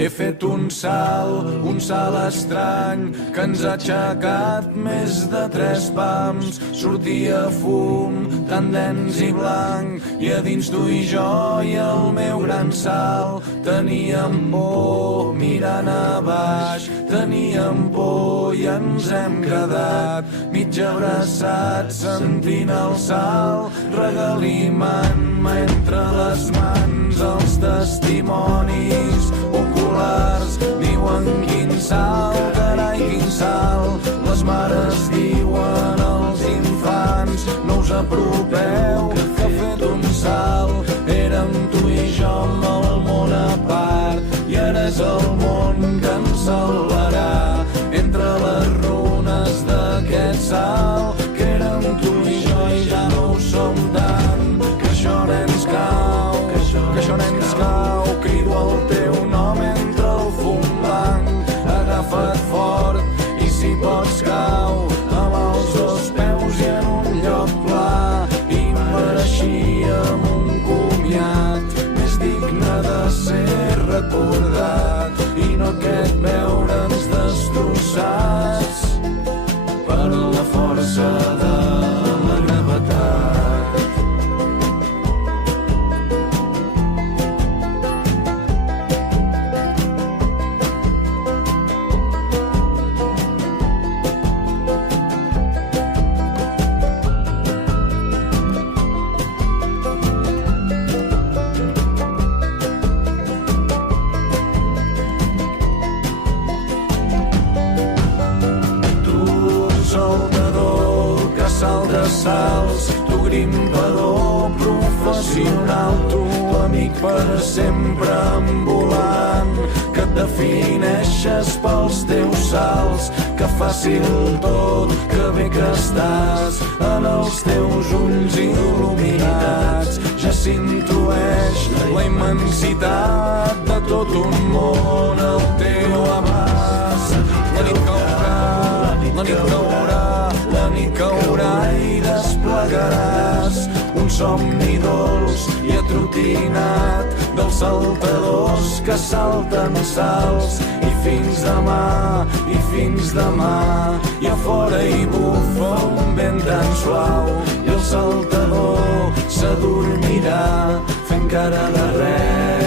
He fet un salt estrany, que ens ha aixecat més de 3 pams. Sortia fum, tan dens i blanc, i a dins tu i jo i el meu gran salt. Teníem por mirant a baix, teníem por i ens hem quedat mig abraçats sentint el salt, regalimant-me entre les mans els testimonis oculars. Diuen quin salt, carai, quin salt. Les mares diuen als infants, no us apropeu, que ha fet un salt. Érem tu i jo amb el món a part, i ara és el món que ens salvarà. Entre les runes d'aquest salt, que érem tu i jo i ja no ho som tant. Que això ens cau, que això ens cau. Crido el teu nom entre el fum blanc. Agafa't fort i si pots cau, amb els 2 peus i en un lloc pla. I mereixíem un comiat més digne de ser recordat, i no aquest veure'ns destrossats per la força de la gravetat. Salts, tu grimpador professional, tu amic per sempre ambulant, que et defineixes pels teus salts. Que fàcil tot, que bé que estàs en els teus ulls il·luminats. Ja s'intueix la immensitat de tot un món al teu abast. La nit caurà, la nit caurà, la nit caurà i desplegaràs un somni dolç i atrotinat dels saltadors que salten salts. I fins demà, i a fora hi bufa un vent tan suau, i el saltador s'adormirà fent cara de res.